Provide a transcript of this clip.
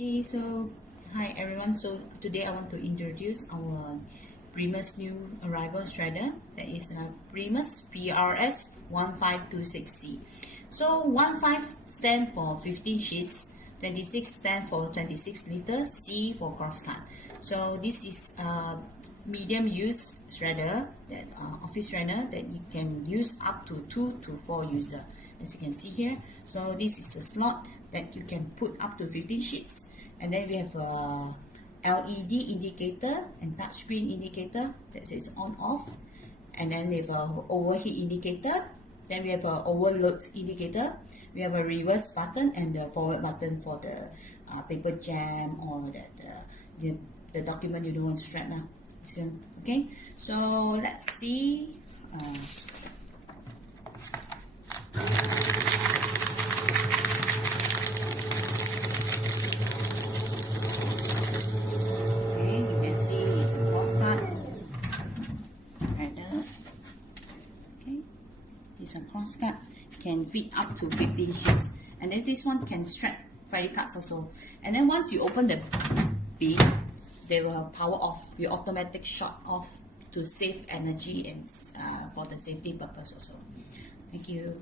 Okay, so hi everyone. So today I want to introduce our Primus new arrival shredder, that is a Primus Prs1526C. So 15 stand for 15 sheets, 26 stand for 26 liters, C for crosscut. So this is a medium use shredder, that office shredder that you can use up to 2 to 4 users, as you can see here. So this is a slot that you can put up to 15 sheets, and then we have a LED indicator and touchscreen indicator that says on off, and then we have a overheat indicator, then we have a overload indicator, we have a reverse button and the forward button for the paper jam or that the document you don't want to shred now. Okay, so let's see. It's a crosscut, can fit up to 15 sheets, and then this one can strap credit cards also. And then once you open the bin, they will power off, will automatic shut off to save energy and for the safety purpose also. Thank you.